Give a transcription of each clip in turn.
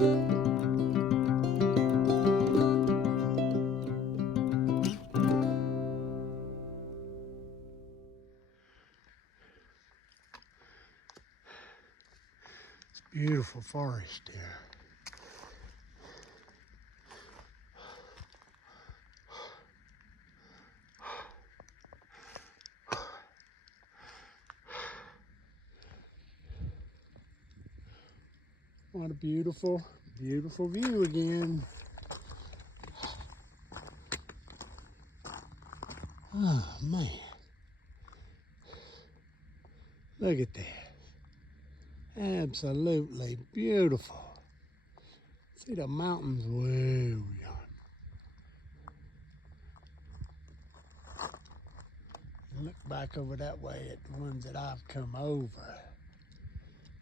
It's beautiful forest there. What a beautiful, beautiful view again. Oh man, look at that. Absolutely beautiful. See the mountains way beyond. And look back over that way at the ones that I've come over.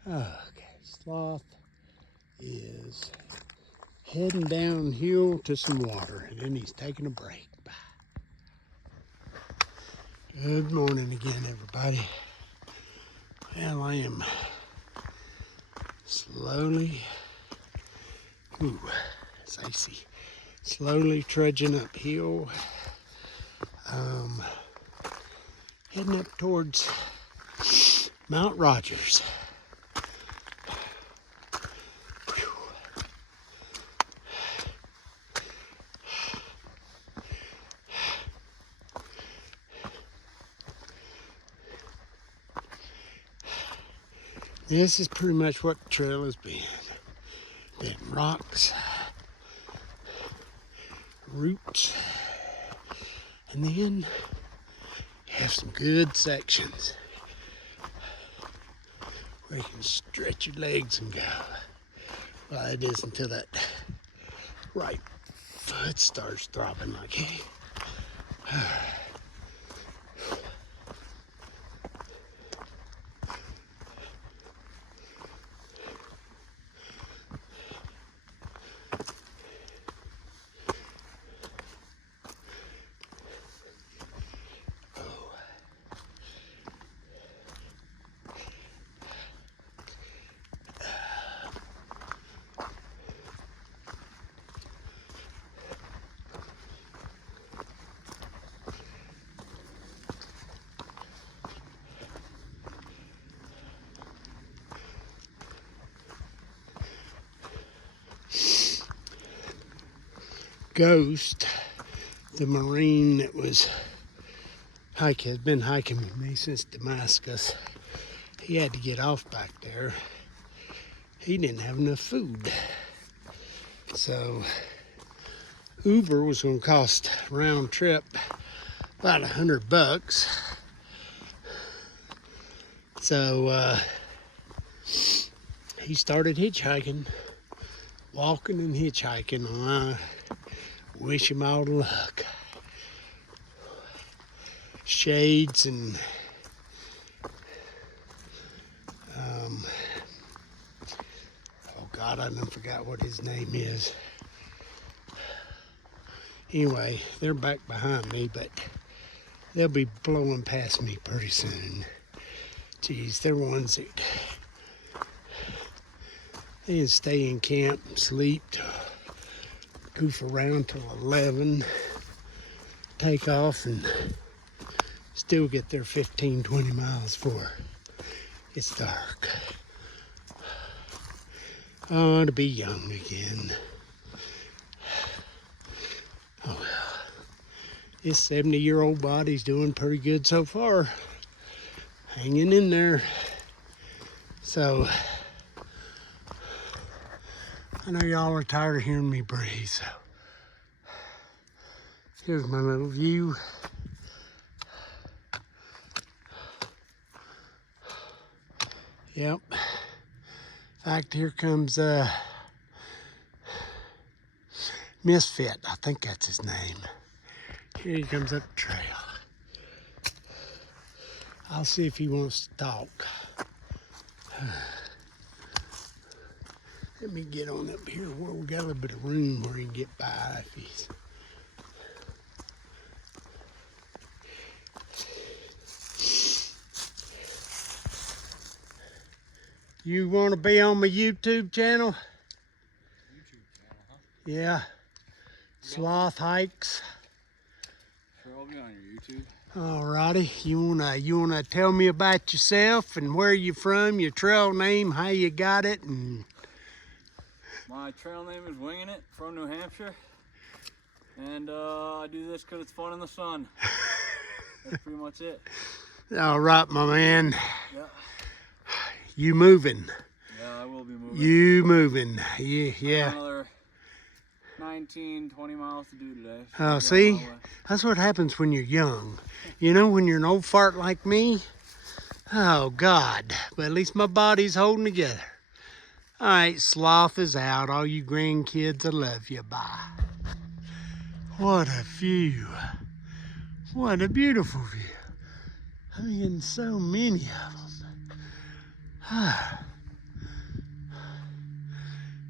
Okay, Sloth is heading downhill to some water, and then he's taking a break. Bye. Good morning again, everybody. Well, I am slowly, it's icy, slowly trudging uphill, heading up towards Mount Rogers. This is pretty much what the trail has been. Been rocks, roots, and then you have some good sections where you can stretch your legs and go. Well, it is until that right foot starts throbbing like, hey. Ghost, the Marine that was has been hiking with me since Damascus. He had to get off back there. He didn't have enough food. So Uber was going to cost round trip about $100. So he started hitchhiking, walking and hitchhiking. I wish him all the luck. Shades and oh God, I done forgot what his name is. Anyway, they're back behind me, but they'll be blowing past me pretty soon. Geez, they're ones that they can stay in camp, sleep, goof around till 11, take off, and still get there 15, 20 miles before it's dark. Oh, to be young again. Oh well, this 70-year-old body's doing pretty good so far. Hanging in there. So, I know y'all are tired of hearing me breathe, so here's my little view. Yep. In fact, here comes Misfit. I think that's his name. Here he comes up the trail. I'll see if he wants to talk. Let me get on up here where we got a little bit of room where he can get by if he's... You want to be on my YouTube channel? Yeah. Sloth hikes. Sure, I'll be on your YouTube. Alrighty, you wanna tell me about yourself and where you from, your trail name, how you got it, and My trail name is Winging It from New Hampshire, and I do this because it's fun in the sun. That's pretty much it. all right, my man. Yeah. You moving? Yeah, I will be moving. You moving? Yeah, I got yeah. another 19, 20 miles to do today. So Oh, I'll be on see, my way. that's what happens when you're young. You know, when you're an old fart like me. Oh God! But at least my body's holding together. All right, Sloth is out. All you grandkids, I love you. Bye. What a view. What a beautiful view. I mean, so many of them.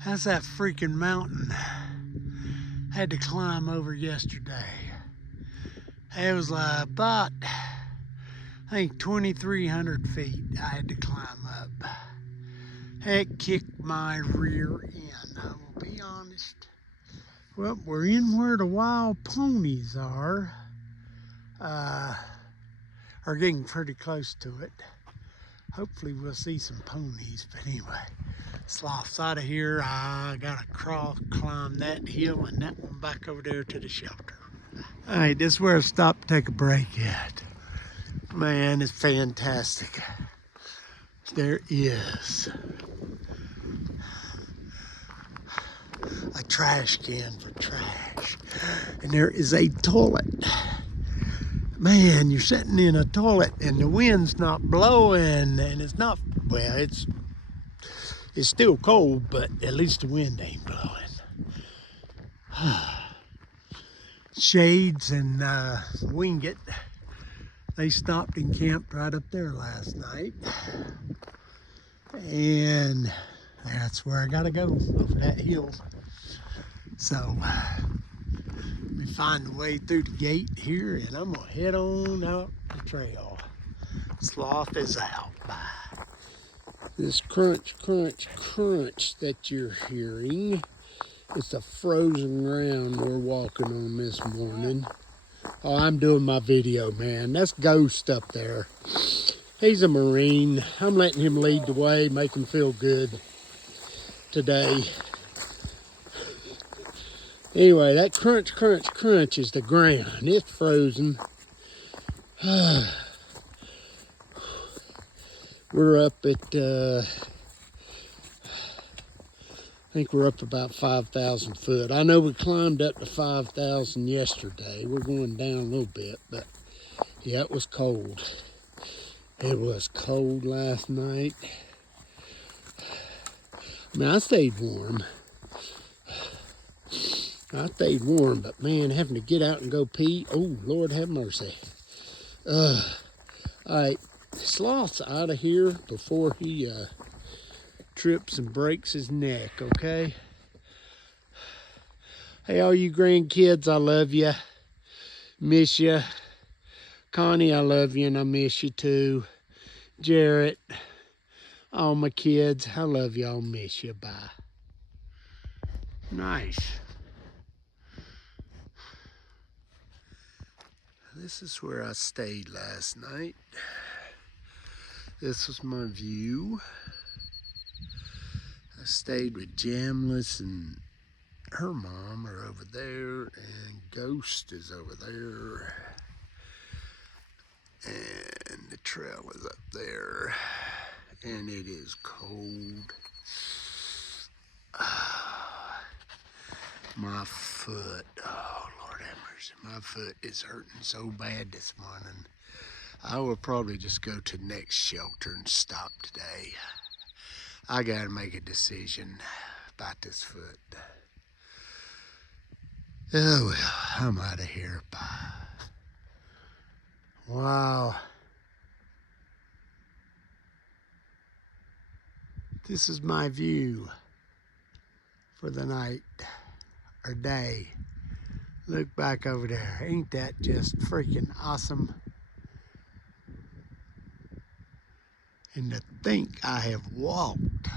How's that freaking mountain? Had to climb over yesterday. It was about, I think, 2,300 feet I had to climb up. It kicked my rear end, I will be honest. Well, we're in where the wild ponies are getting pretty close to it. Hopefully we'll see some ponies, but anyway, Sloth's out of here. I gotta climb that hill and that one back over there to the shelter. All right, this is where I stopped to take a break at. Man, it's fantastic. There is a trash can for trash, and there is a toilet. Man, you're sitting in a toilet and the wind's not blowing, and it's not, well, it's still cold, but at least the wind ain't blowing. Shades and Wingate, they stopped and camped right up there last night, and that's where I gotta go, over that hill. So let me find the way through the gate here, and I'm gonna head on out the trail. Sloth is out. Bye. This crunch, crunch, crunch that you're hearing, it's the frozen ground we're walking on this morning. Oh, I'm doing my video, man. That's Ghost up there. He's a Marine. I'm letting him lead the way, make him feel good today. Anyway, that crunch, crunch, crunch is the ground. It's frozen. We're up at, I think we're up about 5,000 foot. I know we climbed up to 5,000 yesterday. We're going down a little bit, but yeah, it was cold. It was cold last night. I mean, I stayed warm. But man, having to get out and go pee, oh, Lord have mercy. All right, Sloth's out of here before he trips and breaks his neck, okay? Hey, all you grandkids, I love you. Miss you. Connie, I love you and I miss you too. Jarrett, all my kids, I love y'all, miss you, bye. Nice. This is where I stayed last night. This was my view. I stayed with Jamless, and her mom are over there, and Ghost is over there. And the trail is up there. And it is cold. My foot, oh Lord have mercy, my foot is hurting so bad this morning. I will probably just go to the next shelter and stop today. I gotta make a decision about this foot. Oh well, I'm out of here. Bye. Wow. This is my view for the night or day. Look back over there. Ain't that just freaking awesome? And to think I have walked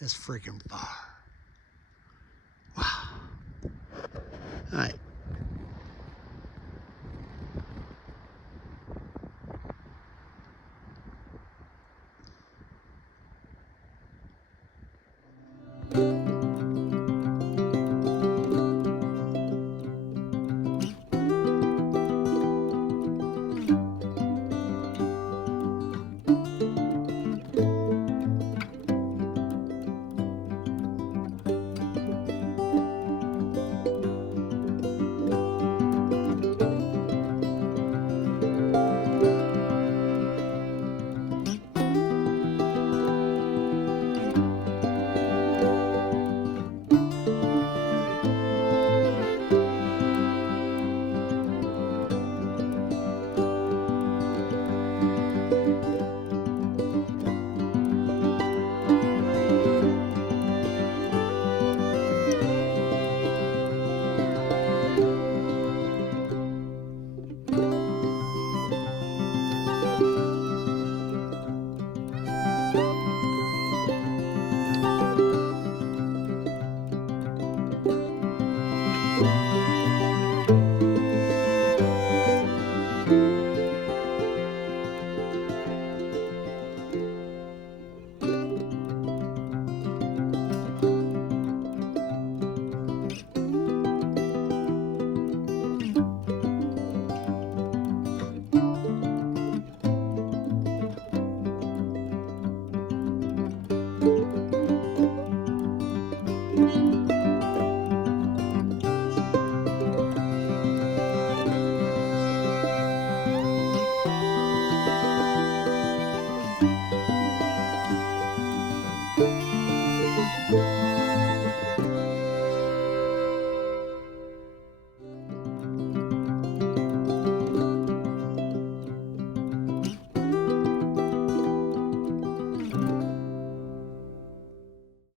this freaking far.